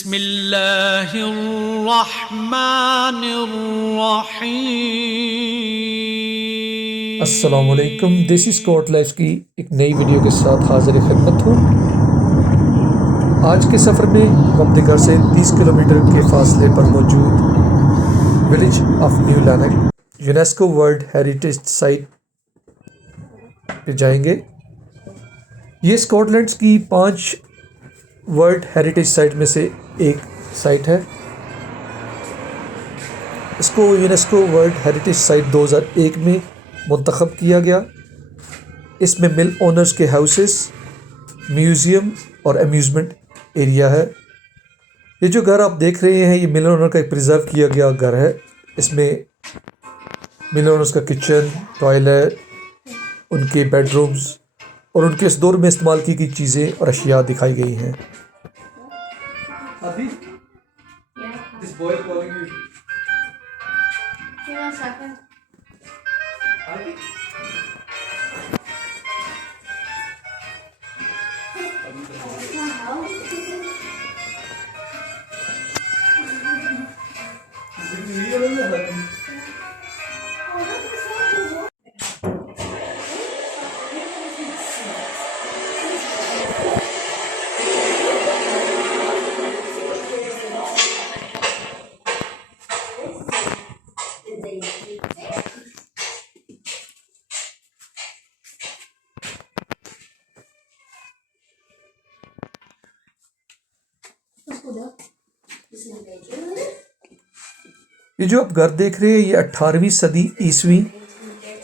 बिस्मिल्लाहिर्रहमानिर्रहीम। अस्सलामुअलैकुम। देसी स्कॉट लाइफ की एक नई वीडियो के साथ हाजिर खिदमत हूँ। आज के सफ़र में हम अपने घर से 30 किलोमीटर के फासले पर मौजूद village of New Lanark UNESCO world heritage site पे जाएंगे। ये स्कॉटलैंड की 5 वर्ल्ड हेरिटेज साइट में से एक साइट है। इसको यूनेस्को वर्ल्ड हेरिटेज साइट 2001 में मुंतखब किया गया। इसमें मिल ओनर्स के हाउसेस, म्यूज़ियम और अम्यूज़मेंट एरिया है। ये जो घर आप देख रहे हैं, ये मिल ओनर का एक प्रिजर्व किया गया घर है। इसमें मिल ओनर्स का किचन, टॉयलेट, उनके बेडरूम्स और उनके इस दौर में इस्तेमाल की गई चीज़ें और अशिया दिखाई गई हैं। अभी this boy calling you. Give me a second. अभी That's my house. ये जो आप घर देख रहे हैं, ये 18वीं सदी ईस्वी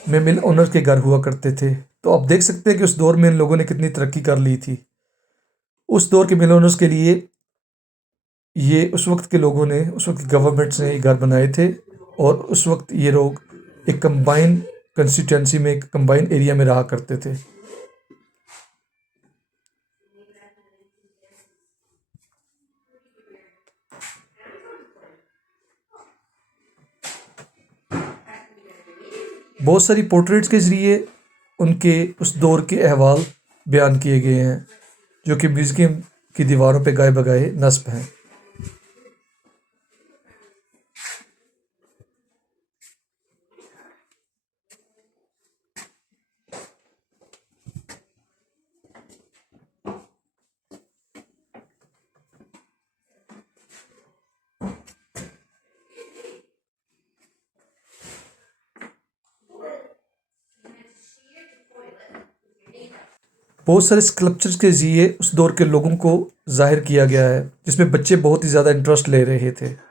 में मिल ओनर के घर हुआ करते थे। तो आप देख सकते हैं कि उस दौर में इन लोगों ने कितनी तरक्की कर ली थी। उस दौर के मिल ओनर्स के लिए ये उस वक्त के लोगों ने, उस वक्त की गवर्नमेंट्स ने ये घर बनाए थे। और उस वक्त ये लोग एक कंबाइन कंस्टिट्यूंसी में, एक कंबाइन एरिया में रहा करते थे। बहुत सारी पोर्ट्रेट्स के ज़रिए उनके उस दौर के अहवाल बयान किए गए हैं, जो कि म्यूज़ियम की दीवारों पे गाए बगाए नस्ब हैं। बहुत सारे स्कल्पचर्स के ज़रिए उस दौर के लोगों को जाहिर किया गया है, जिसमें बच्चे बहुत ही ज़्यादा इंटरेस्ट ले रहे थे।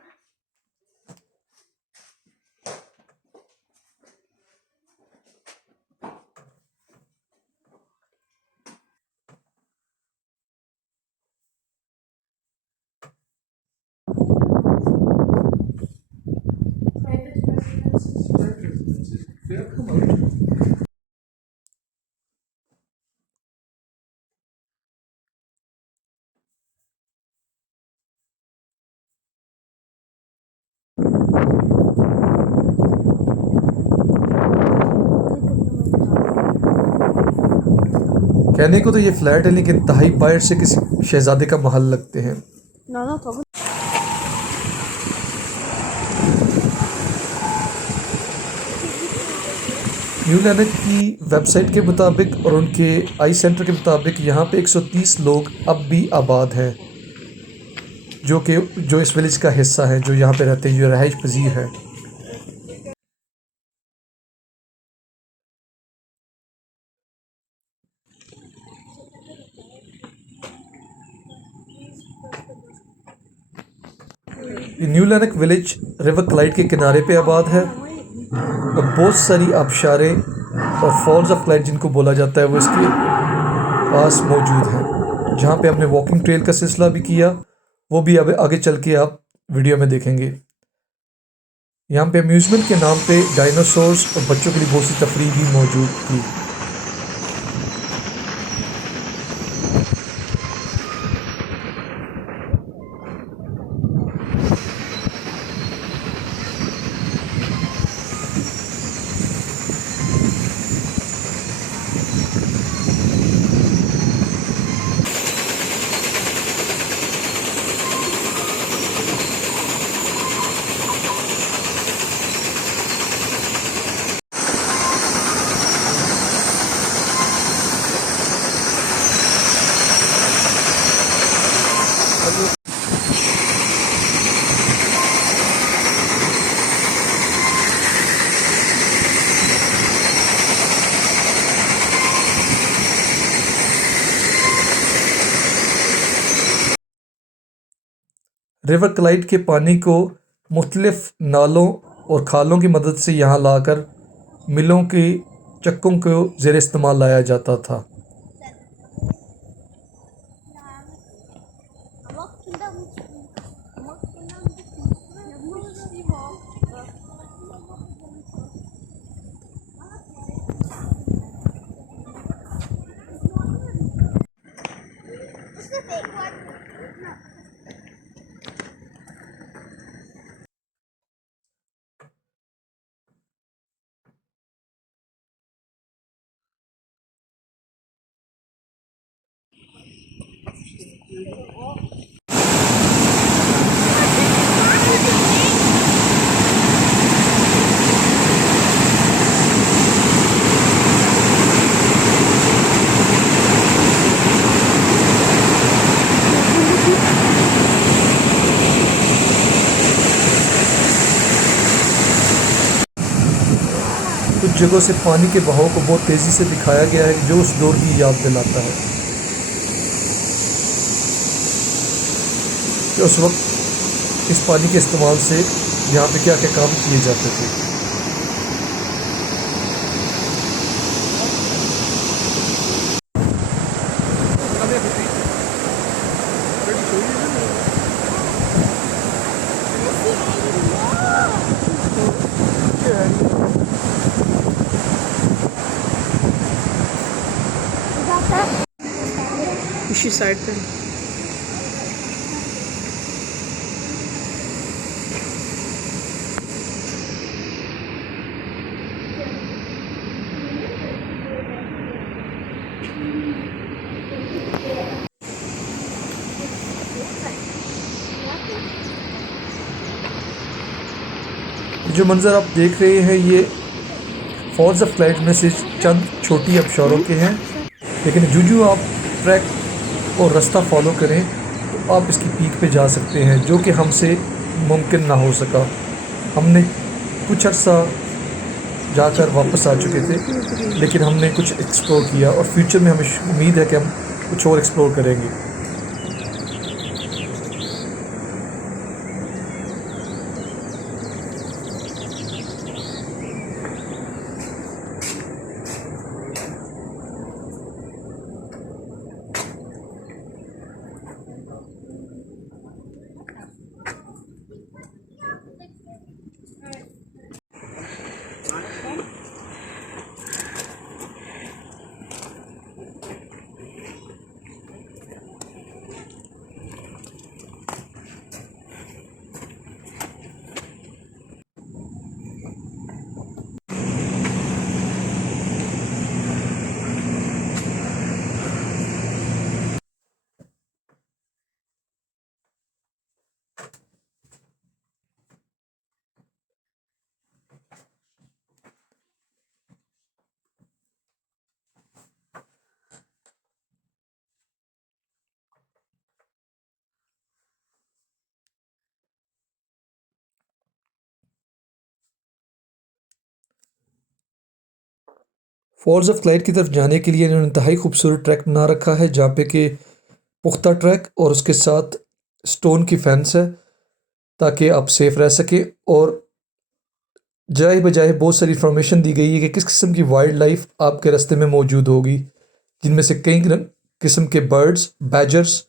कहने को तो ये फ्लैट है, लेकिन इंतहाई बाहर से किसी शहजादे का महल लगते हैं। No, problem. न्यू लैनक की वेबसाइट के मुताबिक और उनके आई सेंटर के मुताबिक यहाँ पे 130 लोग अब भी आबाद हैं, जो इस विलेज का हिस्सा है, जो यहाँ पे रहते हैं, जो रहाइश पजीर है। ये न्यू लैनक विलेज रिवर क्लाइड के किनारे पे आबाद है और बहुत सारी आबशारें और फॉल्स ऑफ क्लाइड जिनको बोला जाता है, वो इसके पास मौजूद हैं, जहाँ पे हमने वॉकिंग ट्रेल का सिलसिला भी किया। वो भी अब आगे चल के आप वीडियो में देखेंगे। यहाँ पे अम्यूज़मेंट के नाम पे डायनासोर्स और बच्चों के लिए बहुत सी तफरीह भी मौजूद थी। रिवर क्लाइड के पानी को मुख्तलिफ नालों और खालों की मदद से यहाँ लाकर मिलों के चक्कों को ज़ेर इस्तेमाल लाया जाता था। कुछ जगहों से पानी के बहाव को बहुत तेज़ी से दिखाया गया है जो उस दौर की याद दिलाता है कि उस वक्त इस पानी के इस्तेमाल से यहाँ पे क्या क्या काम किए जाते थे। इसी साइड पे जो मंज़र आप देख रहे हैं ये फॉल्स ऑफ क्लाइड में से चंद छोटी आबशारों के हैं, लेकिन जो आप ट्रैक और रास्ता फॉलो करें तो आप इसकी पीक पे जा सकते हैं, जो कि हमसे मुमकिन ना हो सका। हमने कुछ अर्सा जाकर वापस आ चुके थे, लेकिन हमने कुछ एक्सप्लोर किया और फ्यूचर में हमें उम्मीद है कि हम कुछ और एक्सप्लोर करेंगे। फॉल्स ऑफ क्लाइड की तरफ जाने के लिए इन्होंने इंतहाई खूबसूरत ट्रैक बना रखा है, जहाँ पे कि पुख्ता ट्रैक और उसके साथ स्टोन की फेंस है ताकि आप सेफ रह सके। और जाए बजाय बहुत सारी इंफॉर्मेशन दी गई है कि किस किस्म की वाइल्ड लाइफ आपके रास्ते में मौजूद होगी, जिनमें से कई किस्म के बर्ड्स, बैजर्स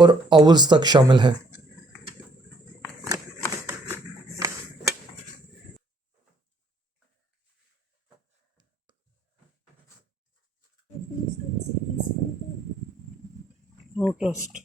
और आउल्स तक शामिल हैं। No trust.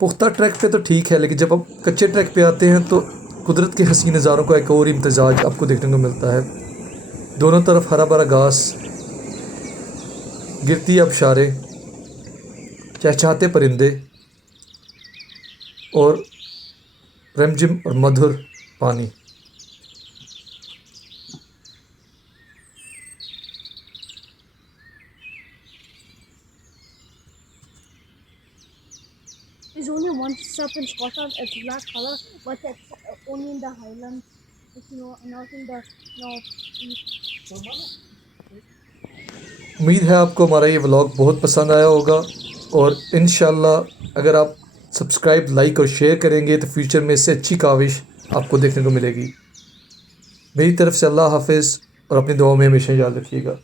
पुख्ता ट्रैक पे तो ठीक है, लेकिन जब आप कच्चे ट्रैक पे आते हैं तो कुदरत के हसीन नज़ारों का एक और इम्तजाज आपको देखने को मिलता है। दोनों तरफ हरा भरा घास, गिरती आबशारें, चहचहाते परिंदे और रिमझिम और मधुर पानी। There's only one serpent in Scotland. It's black color, but it's only in the Highlands. It's not in the northeast. उम्मीद है आपको हमारा ये व्लॉग बहुत पसंद आया होगा और इंशाल्लाह अगर आप सब्सक्राइब, लाइक और शेयर करेंगे तो फ्यूचर में इससे अच्छी काविश आपको देखने को मिलेगी। मेरी तरफ से अल्लाह हाफिज़ और अपनी दुआओं में हमेशा याद रखिएगा।